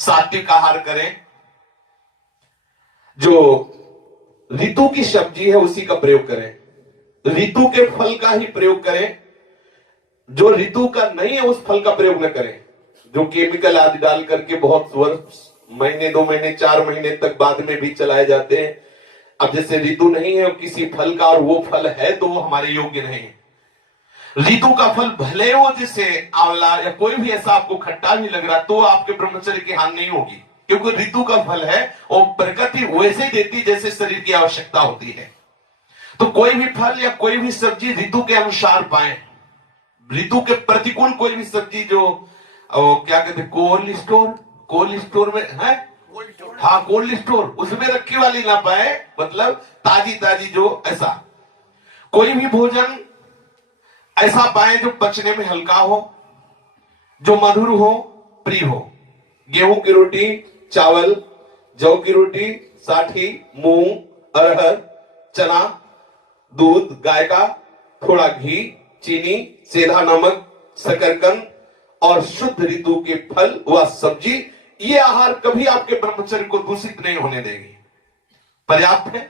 सात्विक आहार करें, जो ऋतु की सब्जी है उसी का प्रयोग करें, ऋतु के फल का ही प्रयोग करें, जो ऋतु का नहीं है उस फल का प्रयोग न करें, जो केमिकल आदि डाल करके बहुत वर्ष, महीने 2 महीने 4 महीने तक बाद में भी चलाए जाते हैं। अब जैसे ऋतु नहीं है किसी फल का और वो फल है तो वो हमारे योग्य नहीं है। ऋतु का फल भले हो, जैसे आंवला या कोई भी ऐसा आपको खट्टा भी लग रहा तो आपके ब्रह्मचर्य की हानि नहीं होगी, क्योंकि ऋतु का फल है और प्रकृति वैसे ही देती जैसे शरीर की आवश्यकता होती है। तो कोई भी फल या कोई भी सब्जी ऋतु के अनुसार पाए। ऋतु के प्रतिकूल कोई भी सब्जी जो क्या कहते हैं, कोल्ड स्टोर में है, हाँ कोल्ड स्टोर, उसमें रखी वाली ना पाए, मतलब ताजी ताजी जो ऐसा कोई भी भोजन ऐसा पाए जो पचने में हल्का हो, जो मधुर हो, प्रिय हो। गेहूं की रोटी, चावल, जौ की रोटी, साठी, मूंग, अरहर, चना, दूध गाय का, थोड़ा घी, चीनी, सेंधा नमक, शकरकंद और शुद्ध ऋतु के फल व सब्जी, ये आहार कभी आपके ब्रह्मचर्य को दूषित नहीं होने देंगे, पर्याप्त है।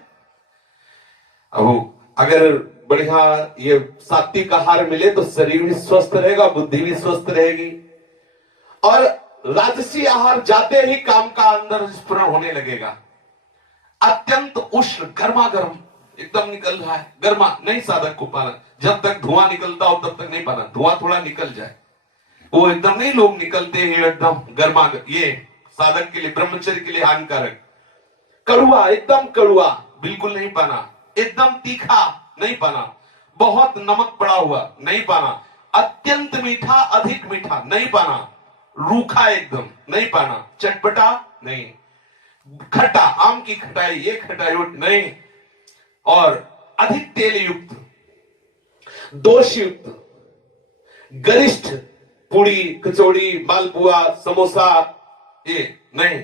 अब अगर बढ़िया ये सात्विक आहार मिले तो शरीर भी स्वस्थ रहेगा, बुद्धि भी स्वस्थ रहेगी। और राजसी आहार जाते ही काम का अंदर स्फुरण होने लगेगा। अत्यंत उष्ण गर्मा गर्म एकदम निकल रहा है, गर्मा नहीं साधक को पाना, जब तक धुआं निकलता हो तब तक नहीं पाना, धुआं थोड़ा निकल जाए, वो एकदम नहीं, लोग निकलते हैं एकदम गर्मा, ये साधक के लिए, ब्रह्मचर्य के लिए हानिकारक। कड़ुआ, एकदम कड़ुआ बिल्कुल नहीं पाना, एकदम तीखा नहीं पाना, बहुत नमक पड़ा हुआ नहीं पाना, अत्यंत मीठा अधिक मीठा नहीं पाना, रूखा एकदम नहीं पाना, चटपटा नहीं, खट्टा आम की खटाई ये खटाई नहीं, और अधिक तेल युक्त, दोष युक्त, गरिष्ठ पूड़ी कचौड़ी मालपुआ समोसा ये नहीं।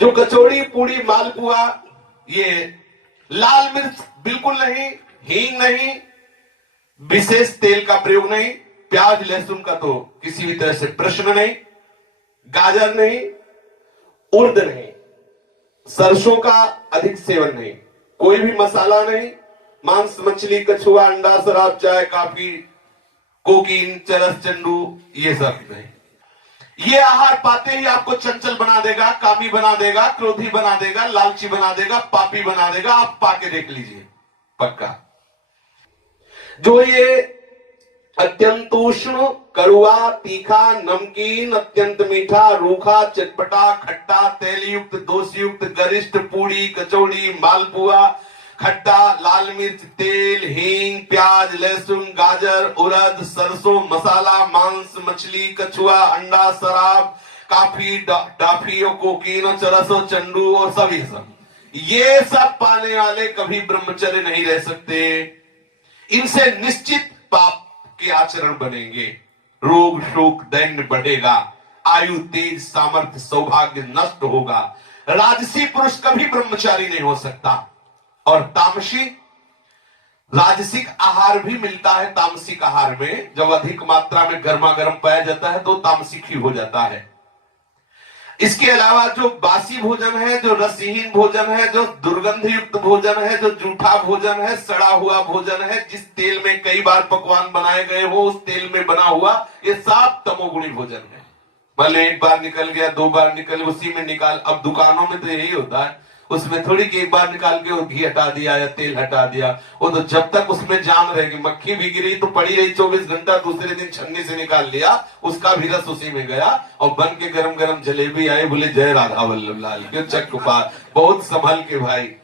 जो कचौड़ी पूड़ी मालपुआ, ये लाल मिर्च बिल्कुल नहीं, हींग नहीं, विशेष तेल का प्रयोग नहीं, प्याज लहसुन का तो किसी भी तरह से प्रश्न नहीं, गाजर नहीं, उर्द नहीं, सरसों का अधिक सेवन नहीं, कोई भी मसाला नहीं, मांस मछली कछुआ अंडा शराब चाय कॉफी कोकीन चरस चंडू ये सब नहीं। ये आहार पाते ही आपको चंचल बना देगा, कामी बना देगा, क्रोधी बना देगा, लालची बना देगा, पापी बना देगा। आप पाके देख लीजिए पक्का। जो ये अत्यंत उष्ण कड़ुआ तीखा नमकीन अत्यंत मीठा रूखा चटपटा खट्टा तेल युक्त दोष युक्त गरिष्ठ पूड़ी कचौड़ी मालपुआ खट्टा लाल मिर्च तेल हींग प्याज लहसुन गाजर उड़द सरसों मसाला मांस मछली कछुआ अंडा शराब काफी डाफी और कोकीन और चरस और चंडू और सभी सब, ये सब पाने वाले कभी ब्रह्मचर्य नहीं रह सकते। इनसे निश्चित पाप के आचरण बनेंगे, रोग शोक दैन्य बढ़ेगा, आयु तेज सामर्थ्य सौभाग्य नष्ट होगा। राजसी पुरुष कभी ब्रह्मचारी नहीं हो सकता। और तामसी राजसिक आहार भी मिलता है। तामसिक आहार में जब अधिक मात्रा में गर्मा गर्म पाया जाता है तो तामसिक ही हो जाता है। इसके अलावा जो बासी भोजन है, जो रसहीन भोजन है, जो दुर्गंध युक्त भोजन है, जो जूठा भोजन है, सड़ा हुआ भोजन है, जिस तेल में कई बार पकवान बनाए गए हो उस तेल में बना हुआ, ये सब तमोगुणी भोजन है। भले एक बार निकल गया 2 बार निकल उसी में निकाल। अब दुकानों में तो यही होता है, उसमें थोड़ी कि एक बार निकाल के वो घी हटा दिया या तेल हटा दिया, वो तो जब तक उसमें जान रहेगी, मक्खी भी गिरी तो पड़ी रही 24 घंटा, दूसरे दिन छन्नी से निकाल लिया, उसका भी रस उसी में गया और बन के गरम गरम जलेबी आई, बोले जय राधा वल्लभ लाल के चक पार, बहुत संभल के भाई।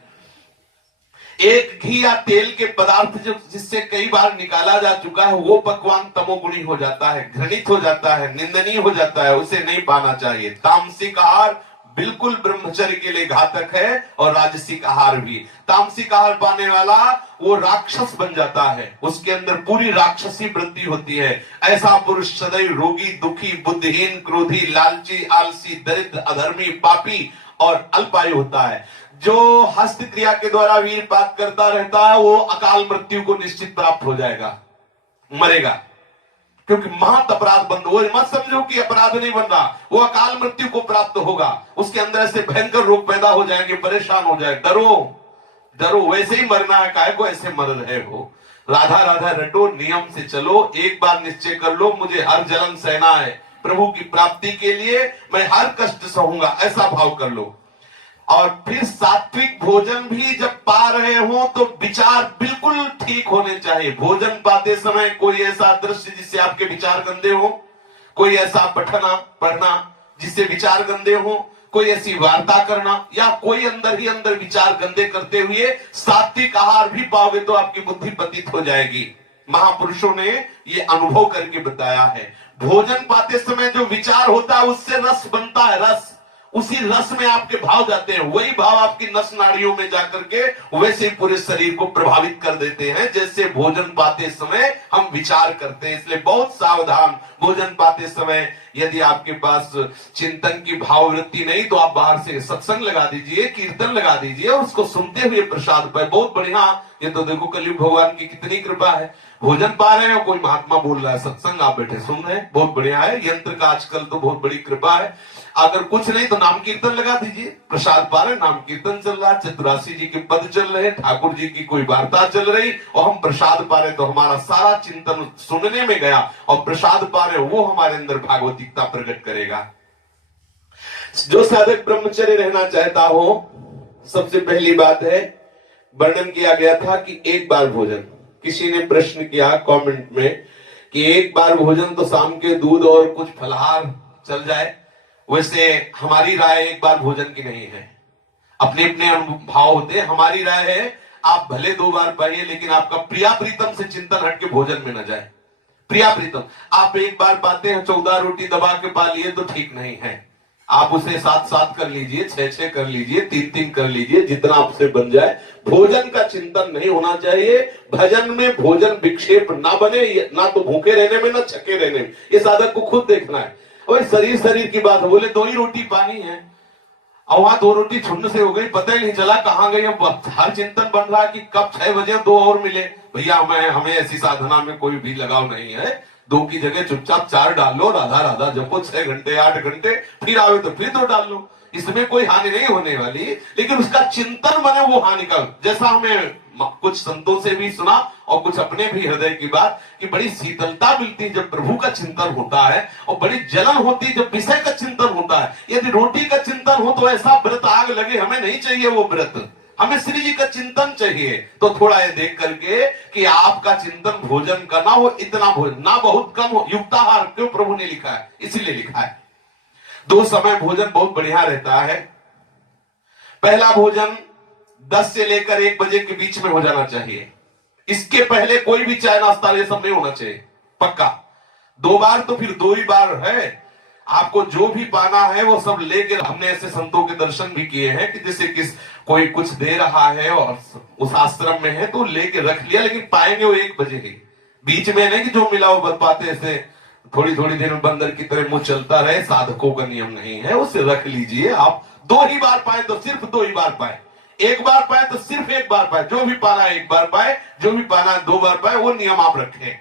एक घी या तेल के पदार्थ जो जिससे कई बार निकाला जा चुका है वो पकवान तमोगुणी हो जाता है, घृणित हो जाता है, निंदनीय हो जाता है, उसे नहीं पाना चाहिए। तामसिक आहार बिल्कुल ब्रह्मचर्य के लिए घातक है और राजसिक आहार भी। तामसिक आहार पाने वाला वो राक्षस बन जाता है, उसके अंदर पूरी राक्षसी वृत्ति होती है। ऐसा पुरुष सदैव रोगी दुखी बुद्धिहीन क्रोधी लालची आलसी दरिद्र अधर्मी पापी और अल्पायु होता है। जो हस्त क्रिया के द्वारा वीरपात करता रहता है वो अकाल मृत्यु को निश्चित प्राप्त हो जाएगा, मरेगा। क्योंकि महत अपराध बंद, वो मत समझो कि अपराध नहीं बन रहा, वो अकाल मृत्यु को प्राप्त होगा, उसके अंदर ऐसे भयंकर रोग पैदा हो जाएंगे, परेशान हो जाए। डरो डरो, वैसे ही मरना है, काय को ऐसे मर रहे हो। राधा राधा रटो, नियम से चलो, एक बार निश्चय कर लो मुझे हर जलन सहना है, प्रभु की प्राप्ति के लिए मैं हर कष्ट सहूंगा, ऐसा भाव कर लो। और फिर सात्विक भोजन भी जब पा रहे हो तो विचार बिल्कुल ठीक होने चाहिए। भोजन पाते समय कोई ऐसा दृश्य जिससे आपके विचार गंदे हो, कोई ऐसा पढ़ना जिससे विचार गंदे हो, कोई ऐसी वार्ता करना, या कोई अंदर ही अंदर विचार गंदे करते हुए सात्विक आहार भी पाओगे तो आपकी बुद्धि पतित हो जाएगी। महापुरुषों ने ये अनुभव करके बताया है। भोजन पाते समय जो विचार होता है उससे रस बनता है, रस, उसी रस में आपके भाव जाते हैं, वही भाव आपकी नस नाड़ियों में जाकर के वैसे ही पूरे शरीर को प्रभावित कर देते हैं जैसे भोजन पाते समय हम विचार करते हैं। इसलिए बहुत सावधान, भोजन पाते समय यदि आपके पास चिंतन की भाववृत्ति नहीं तो आप बाहर से सत्संग लगा दीजिए, कीर्तन लगा दीजिए और उसको सुनते हुए प्रसाद पाए, बहुत बढ़िया। ये तो देखो कलयुग भगवान की कितनी कृपा है, भोजन पा रहे हैं, कोई महात्मा बोल रहा है, सत्संग आप बैठे सुन रहे हैं, बहुत बढ़िया है। यंत्र का आजकल तो बहुत बड़ी कृपा है। अगर कुछ नहीं तो नाम कीर्तन लगा दीजिए, प्रसाद पा रहे, नाम कीर्तन चल रहा है, चतुरासी जी के पद चल रहे, ठाकुर जी की कोई वार्ता चल रही और हम प्रसाद पा रहे, तो हमारा सारा चिंतन सुनने में गया और प्रसाद पा रहे, वो हमारे अंदर भागवतिकता प्रकट करेगा। जो साधक ब्रह्मचर्य रहना चाहता हो, सबसे पहली बात है, वर्णन किया गया था कि एक बार भोजन, किसी ने प्रश्न किया कमेंट में कि एक बार भोजन तो शाम के दूध और कुछ फलाहार चल जाए, वैसे हमारी राय एक बार भोजन की नहीं है, अपने अपने भाव होते हैं। हमारी राय है आप भले 2 बार पाइए लेकिन आपका प्रिया प्रीतम से चिंतन हट के भोजन में न जाए। प्रिया प्रीतम आप एक बार पाते हैं, 14 रोटी दबा के पा लिए तो ठीक नहीं है, आप उसे 7-7 कर लीजिए, 6-6 कर लीजिए, 3-3 कर लीजिए, जितना आपसे बन जाए। भोजन का चिंतन नहीं होना चाहिए, भजन में भोजन विक्षेप ना बने, ना तो भूखे रहने में ना छके रहने में, ये साधक को खुद देखना है। और शरीर की बात है, बोले 2 ही रोटी पानी है और वहां 2 रोटी छुन्न से हो गई, पता ही नहीं चला कहां गई। अब हर चिंतन बन रहा कि कब 6 बजे 2 और मिले। भैया हमें ऐसी साधना में कोई भी लगाव नहीं है, 2 की जगह चुपचाप 4 डाल लो, राधा राधा जपो 6 घंटे 8 घंटे, फिर आवे तो फिर 2 डाल लो, इसमें कोई हानि नहीं होने वाली। लेकिन उसका चिंतन बने वो हानि का, जैसा हमें कुछ संतों से भी सुना और कुछ अपने भी हृदय की बात कि बड़ी शीतलता मिलती है जब प्रभु का चिंतन होता है, और बड़ी जलन होती है जब विषय का चिंतन होता है। यदि रोटी का चिंतन हो तो ऐसा व्रत आग लगे, हमें नहीं चाहिए वो व्रत, हमें श्री जी का चिंतन चाहिए। तो थोड़ा ये देख करके कि आपका चिंतन भोजन का ना हो, इतना भोजन ना बहुत कम हो, युक्ताहार क्यों प्रभु ने लिखा है, इसीलिए लिखा है। 2 समय भोजन बहुत बढ़िया रहता है। पहला भोजन 10 से लेकर 1 बजे के बीच में हो जाना चाहिए, इसके पहले कोई भी चाय नाश्ता ये सब नहीं होना चाहिए, पक्का। 2 बार तो फिर 2 ही बार है, आपको जो भी पाना है वो सब लेके, हमने ऐसे संतों के दर्शन भी किए हैं कि जैसे कोई कुछ दे रहा है और उस आश्रम में है तो लेके रख लिया, लेकिन पाएंगे वो 1 बजे ही, बीच में नहीं कि जो मिला वो बन पाते, ऐसे थोड़ी थोड़ी देर में बंदर की तरह मुंह चलता रहे, साधकों का नियम नहीं है, उसे रख लीजिए। आप 2 ही बार पाए तो सिर्फ 2 ही बार पाए, 1 बार पाए तो सिर्फ 1 बार पाए, जो भी पाना है 1 बार पाए, जो भी पाना है 2 बार पाए, वो नियम आप रखें।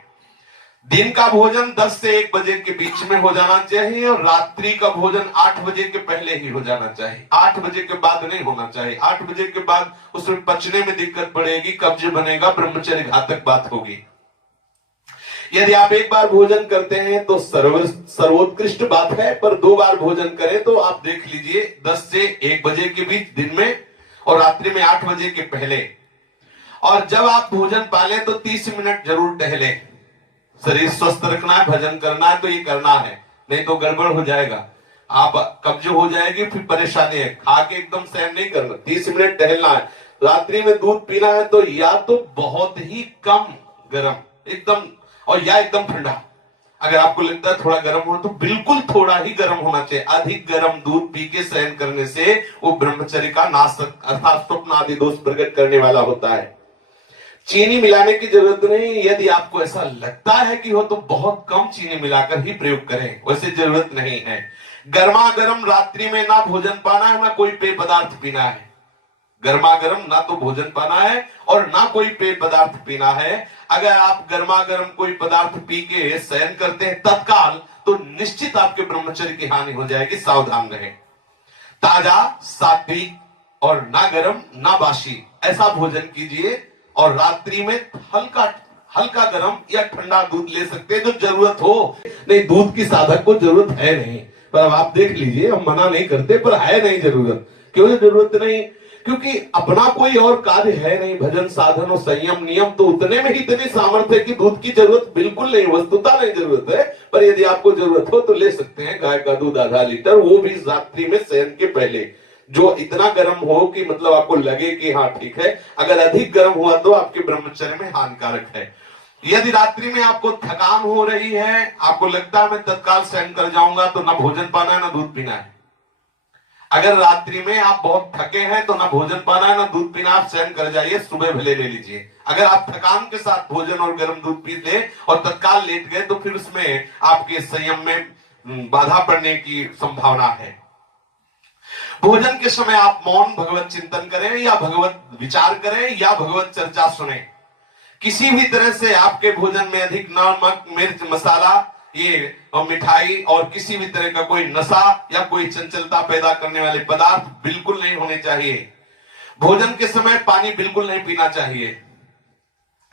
दिन का भोजन 10 से 1 बजे के बीच में हो जाना चाहिए और रात्रि का भोजन 8 बजे के पहले ही हो जाना चाहिए, 8 बजे के बाद नहीं होना चाहिए। 8 बजे के बाद उसमें पचने में दिक्कत पड़ेगी, कब्ज बनेगा, ब्रह्मचर्य घातक बात होगी। यदि आप 1 बार भोजन करते हैं तो सर्वोत्कृष्ट बात है, पर 2 बार भोजन करें तो आप देख लीजिए 10 से 1 बजे के बीच दिन में और रात्रि में 8 बजे के पहले। और जब आप भोजन पालें तो 30 मिनट जरूर टहले, शरीर स्वस्थ रखना है, भजन करना है तो ये करना है, नहीं तो गड़बड़ हो जाएगा, आप कब्ज हो जाएगी, फिर परेशानी है। खा के एकदम सहन नहीं करना, 30 मिनट टहलना है। रात्रि में दूध पीना है तो या तो बहुत ही कम गर्म एकदम, और या एकदम ठंडा। अगर आपको लगता है थोड़ा गर्म हो तो बिल्कुल थोड़ा ही गर्म होना चाहिए। अधिक गर्म दूध पी के सहन करने से वो ब्रह्मचर्य का नाश अर्थात स्वप्न आदि दोष प्रकट करने वाला होता है। चीनी मिलाने की जरूरत नहीं, यदि आपको ऐसा लगता है कि हो तो बहुत कम चीनी मिलाकर ही प्रयोग करें, वैसे जरूरत नहीं है। गर्मा गर्म रात्रि में ना भोजन पाना है ना कोई पेय पदार्थ पीना है, गर्मा गर्म ना तो भोजन पाना है और ना कोई पेय पदार्थ पीना है। अगर आप गर्मा गर्म कोई पदार्थ पी के शयन करते हैं तत्काल, तो निश्चित आपके ब्रह्मचर्य की हानि हो जाएगी, सावधान रहे। ताजा, सात्विक और ना गर्म ना बासी ऐसा भोजन कीजिए। और रात्रि में हल्का हल्का गर्म या ठंडा दूध ले सकते हैं जो जरूरत हो। नहीं, दूध की साधक को जरूरत है नहीं, पर अब आप देख लीजिए, हम मना नहीं करते, पर है नहीं जरूरत। क्यों जरूरत नहीं? क्योंकि अपना कोई और कार्य है नहीं। भजन साधन और संयम नियम तो उतने में ही इतनी सामर्थ्य है कि दूध की जरूरत बिल्कुल नहीं, वस्तुता नहीं जरूरत है। पर यदि आपको जरूरत हो तो ले सकते हैं गाय का दूध आधा लीटर, वो भी रात्रि में शयन के पहले, जो इतना गर्म हो कि मतलब आपको लगे कि हाँ ठीक है। अगर अधिक गर्म हुआ तो आपके ब्रह्मचर्य में हानिकारक है। यदि रात्रि में आपको थकान हो रही है, आपको लगता है मैं तत्काल शयन कर जाऊंगा, तो ना भोजन पाना है ना दूध पीना है। अगर रात्रि में आप बहुत थके हैं तो ना भोजन पाना है ना दूध पीना, आप शयन कर जाइए, सुबह भले ले लीजिए। अगर आप थकान के साथ भोजन और गर्म दूध पी ले और तत्काल लेट गए, तो फिर उसमें आपके संयम में बाधा पड़ने की संभावना है। भोजन के समय आप मौन भगवत चिंतन करें या भगवत विचार करें या भगवत चर्चा सुने। किसी भी तरह से आपके भोजन में अधिक नमक, मिर्च, मसाला, ये और मिठाई और किसी भी तरह का कोई नशा या कोई चंचलता पैदा करने वाले पदार्थ बिल्कुल नहीं होने चाहिए। भोजन के समय पानी बिल्कुल नहीं पीना चाहिए,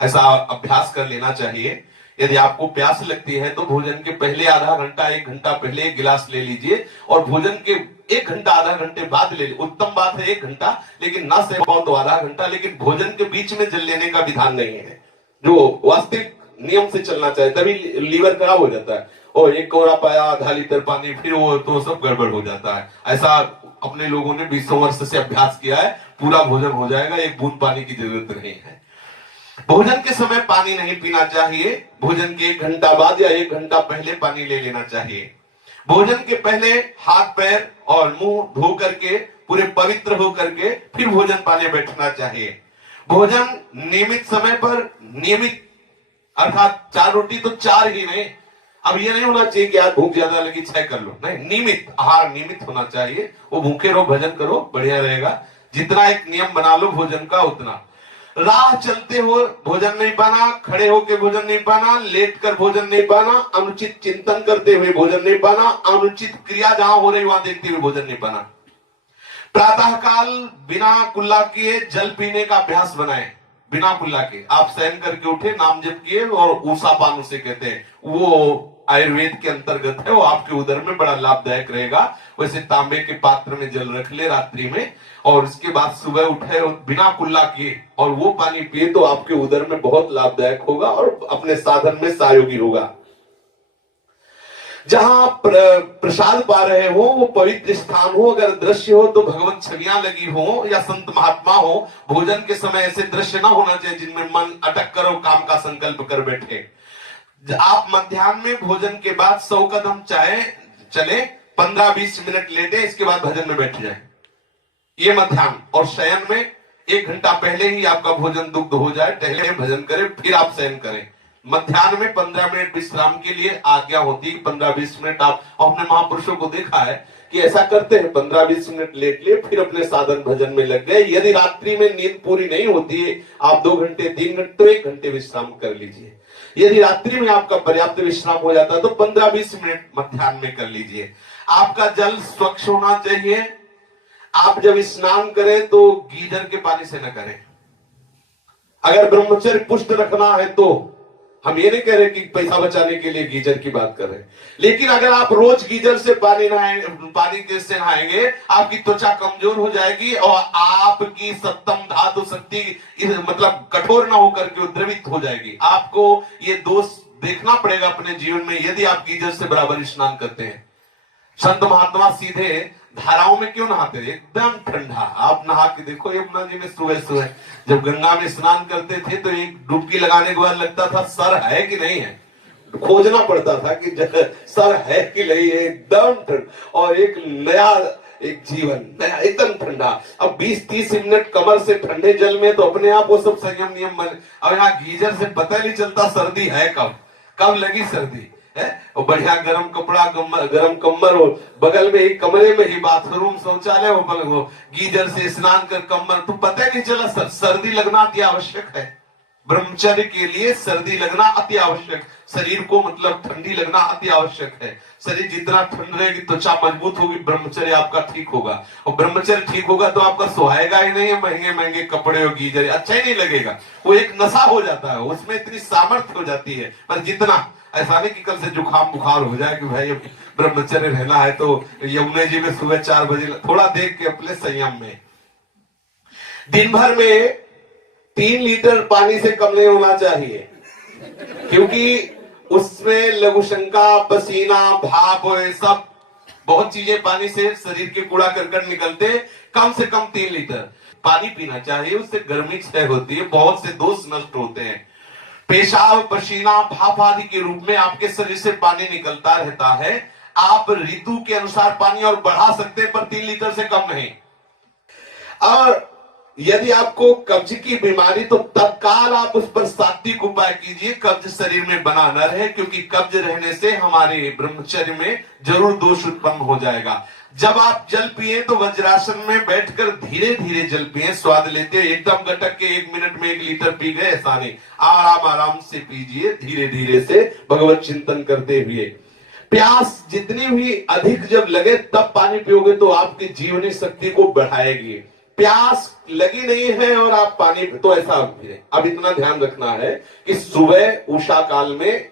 ऐसा अभ्यास कर लेना चाहिए। यदि आपको प्यास लगती है तो भोजन के पहले आधा घंटा 1 घंटा पहले 1 गिलास ले लीजिए और भोजन के 1 घंटा आधा घंटे बाद ले लीजिए। उत्तम बात है 1 घंटा, लेकिन ना से पाओ तो आधा घंटा, लेकिन भोजन के बीच में जल लेने का विधान नहीं है, जो वास्तविक नियम से चलना चाहिए। तभी लीवर खराब हो जाता है। और 1 कोरा पाया आधा लीटर पानी, फिर वो तो सब गड़बड़ हो जाता है। ऐसा अपने लोगों ने 20 वर्ष से अभ्यास किया है, पूरा भोजन हो जाएगा, 1 बूंद पानी की जरूरत नहीं है। भोजन के समय पानी नहीं पीना चाहिए। भोजन के 1 घंटा बाद या 1 घंटा पहले पानी ले लेना चाहिए। भोजन के पहले हाथ पैर और मुंह धो करके पूरे पवित्र हो करके फिर भोजन पाने बैठना चाहिए। भोजन नियमित समय पर, नियमित अर्थात 4 रोटी तो 4 ही नहीं। अब ये नहीं होना चाहिए कि यार भूख ज्यादा लगी 6 कर लो, नहीं, नियमित आहार नियमित होना चाहिए। वो भूखे रहो भजन करो, बढ़िया रहेगा। जितना एक नियम बना लो भोजन का उतना। राह चलते हो भोजन नहीं पाना, खड़े होकर भोजन नहीं पाना, लेट कर भोजन नहीं पाना, अनुचित चिंतन करते हुए भोजन नहीं पाना, अनुचित क्रिया जहां हो रही वहां देखते हुए भोजन नहीं पाना। प्रातः काल बिना कुल्ला किए जल पीने का अभ्यास बनाएं। बिना कुल्ला के आप शयन करके उठे, नाम जप किए और ऊषा पान उसे कहते हैं, वो आयुर्वेद के अंतर्गत है, वो आपके उदर में बड़ा लाभदायक रहेगा। वैसे तांबे के पात्र में जल रख ले रात्रि में और उसके बाद सुबह उठे और बिना कुल्ला किए और वो पानी पिए तो आपके उदर में बहुत लाभदायक होगा और अपने साधन में सहयोगी होगा। जहां प्रसाद पा रहे हो वो पवित्र स्थान हो, अगर दृश्य हो तो भगवत छवियां लगी हो या संत महात्मा हो। भोजन के समय ऐसे दृश्य ना होना चाहिए जिनमें मन अटक कर और काम का संकल्प कर बैठे। आप मध्याह्न में भोजन के बाद 100 कदम चाहे चले, 15-20 मिनट लेटे, इसके बाद भजन में बैठ जाए, ये मध्याह्न। और शयन में 1 घंटा पहले ही आपका भोजन दुग्ध हो जाए, टहले भजन करें, फिर आप शयन करें। मध्याह्न में 15 मिनट विश्राम के लिए आज्ञा होती है, 15-20 मिनट आप अपने महापुरुषों को देखा है कि ऐसा करते हैं, 15-20 मिनट लेट लिए फिर अपने साधन भजन में लग गए। यदि रात्रि में नींद पूरी नहीं होती है, आप 2 घंटे 3 घंटे तो 1 घंटे विश्राम कर लीजिए। यदि रात्रि में आपका पर्याप्त विश्राम हो जाता है तो 15-20 मिनट मध्याह्न में कर लीजिए। आपका जल स्वच्छ होना चाहिए। आप जब स्नान करें तो गीजर के पानी से न करें। अगर ब्रह्मचर्य पुष्ट रखना है तो, हम ये नहीं कह रहे कि पैसा बचाने के लिए गीजर की बात कर रहे हैं, लेकिन अगर आप रोज गीजर से पानी से नहाएंगे, आपकी त्वचा कमजोर हो जाएगी और आपकी सप्तम धातु शक्ति मतलब कठोर ना होकर के द्रवित हो जाएगी। आपको ये दोष देखना पड़ेगा अपने जीवन में यदि आप गीजर से बराबर स्नान करते हैं। संत महात्मा सीधे धाराओं में क्यों नहाते थे? एकदम ठंडा। आप नहा के देखो यमुना जी में सुबह सुबह जब गंगा में स्नान करते थे तो एक डुबकी लगाने के बाद लगता था सर है कि नहीं है, खोजना पड़ता था कि सर है कि नहीं है। एकदम ठंडा और एक नया एक जीवन नया एकदम ठंडा। अब 20-30 मिनट कमर से ठंडे जल में तो अपने आप वो सब संयम नियम बने। अब यहाँ गीजर से पता नहीं चलता सर्दी है कब लगी सर्दी है। और बढ़िया गर्म कपड़ा, गर्म कम्बल हो, बगल में एक कमरे में ही बाथरूम शौचालय हो, बगल हो, गीजर से स्नान कर कम्बल, तो पता नहीं चला सर्दी लगना अति आवश्यक है। ब्रह्मचर्य के लिए सर्दी लगना अति आवश्यक, शरीर को मतलब ठंडी लगना अति आवश्यक है। शरीर जितना ठंड रहेगी त्वचा मजबूत होगी, ब्रह्मचर्य आपका ठीक होगा। और ब्रह्मचर्य ठीक होगा तो आपका सुहाएगा ही नहीं, महंगे महंगे कपड़े और गीजर अच्छा ही नहीं लगेगा, वो एक नशा हो जाता है, उसमें इतनी सामर्थ्य हो जाती है। पर जितना ऐसा नहीं कि कल से जुकाम बुखार हो जाए कि भाई ब्रह्मचर्य रहना है तो यमुना जी में सुबह 4 बजे, थोड़ा देख के अपने संयम में। दिन भर में 3 लीटर पानी से कम नहीं होना चाहिए, क्योंकि उसमें लघुशंका, पसीना, भाप और सब बहुत चीजें पानी से शरीर के कूड़ा करकट निकलते। कम से कम 3 लीटर पानी पीना चाहिए, उससे गर्मी क्षय होती है, बहुत से दोष नष्ट होते हैं। पेशाब, पसीना, भाप आदि के रूप में आपके शरीर से पानी निकलता रहता है। आप ऋतु के अनुसार पानी और बढ़ा सकते हैं, पर 3 लीटर से कम नहीं। और यदि आपको कब्ज की बीमारी, तो तत्काल आप उस पर सात्विक उपाय कीजिए, कब्ज शरीर में बना न रहे, क्योंकि कब्ज रहने से हमारे ब्रह्मचर्य में जरूर दोष उत्पन्न हो जाएगा। जब आप जल पिए तो वज्रासन में बैठकर धीरे धीरे जल पिए, स्वाद लेते, एकदम गटक के 1 मिनट में 1 लीटर पी गए ऐसा नहीं, आराम आराम से पीजिए, धीरे धीरे से भगवत चिंतन करते हुए। प्यास जितनी भी अधिक जब लगे तब पानी पियोगे तो आपकी जीवनी शक्ति को बढ़ाएगी। प्यास लगी नहीं है और आप पानी, तो ऐसा अब इतना ध्यान रखना है कि सुबह उषा काल में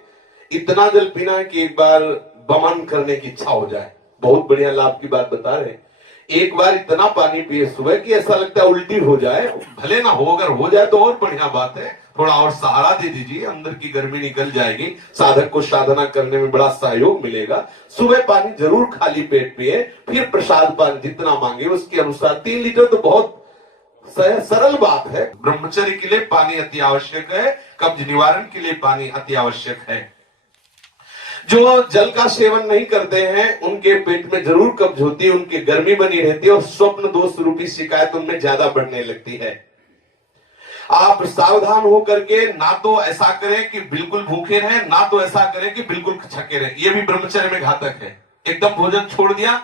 इतना जल पीना है कि एक बार वमन करने की इच्छा हो जाए। बहुत बढ़िया लाभ की बात बता रहे हैं। एक बार इतना पानी पिए सुबह कि ऐसा लगता है उल्टी हो जाए, भले ना हो, अगर हो जाए तो और बढ़िया बात है, थोड़ा और सहारा दे दीजिए, अंदर की गर्मी निकल जाएगी, साधक को साधना करने में बड़ा सहयोग मिलेगा। सुबह पानी जरूर खाली पेट पिए, फिर प्रसाद पान जितना मांगे उसके अनुसार। 3 लीटर तो बहुत सरल बात है। ब्रह्मचर्य के लिए पानी अति आवश्यक है, कब्ज निवारण के लिए पानी अति आवश्यक है। जो जल का सेवन नहीं करते हैं उनके पेट में जरूर कब्ज होती है, उनकी गर्मी बनी रहती है और स्वप्न दोष रूपी शिकायत उनमें ज्यादा बढ़ने लगती है। आप सावधान होकर के ना तो ऐसा करें कि बिल्कुल भूखे रहें, ना तो ऐसा करें कि बिल्कुल छके रहें, ये भी ब्रह्मचर्य में घातक है। एकदम भोजन छोड़ दिया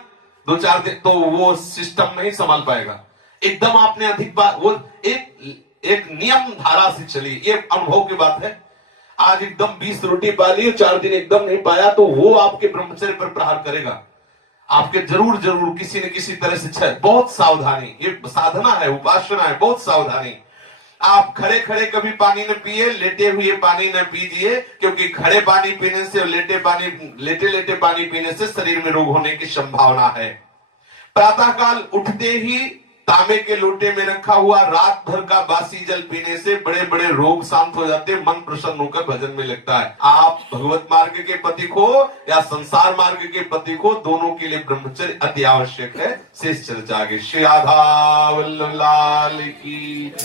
2-4 दिन तो वो सिस्टम नहीं संभाल पाएगा। एकदम आपने अधिक बार, वो एक नियम धारा से चली, ये अनुभव की बात है। आज एकदम 20 रोटी पा ली, 4 दिन एकदम नहीं पाया, तो वो आपके ब्रह्मचर्य पर प्रहार करेगा। आपके जरूर किसी न किसी तरह से बहुत सावधानी, ये साधना है, उपासना है, बहुत सावधानी। आप खड़े खड़े कभी पानी न पिए, लेटे हुए पानी न पीजिए, क्योंकि खड़े पानी पीने से और लेटे लेटे पानी पीने से शरीर में रोग होने की संभावना है। प्रातः काल उठते ही तांबे के लोटे में रखा हुआ रात भर का बासी जल पीने से बड़े बड़े रोग शांत हो जाते हैं, मन प्रसन्न होकर भजन में लगता है। आप भगवत मार्ग के पथिक हो या संसार मार्ग के पथिक हो, दोनों के लिए ब्रह्मचर्य अति आवश्यक है। शेष चर्चा आगे। श्री राधा वल्लभ लाल की।